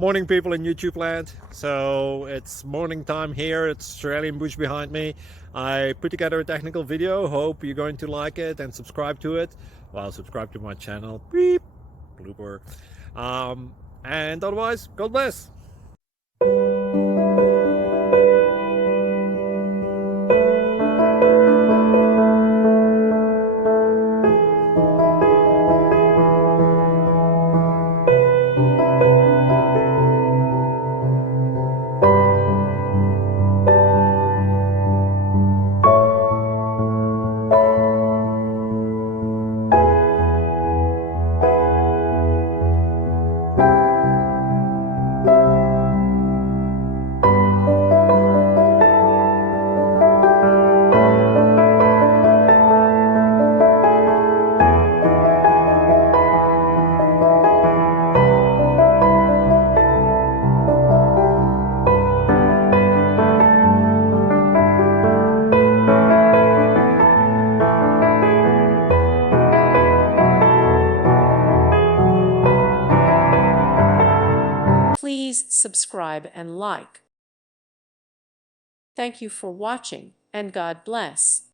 Morning, people in YouTube land. So it's morning time here. It's Australian bush behind me. I put together a technical video. Hope you're going to like it and subscribe to it. Well, subscribe to my channel. Beep. Blooper. And otherwise, God bless. Please subscribe and like. Thank you for watching, and God bless.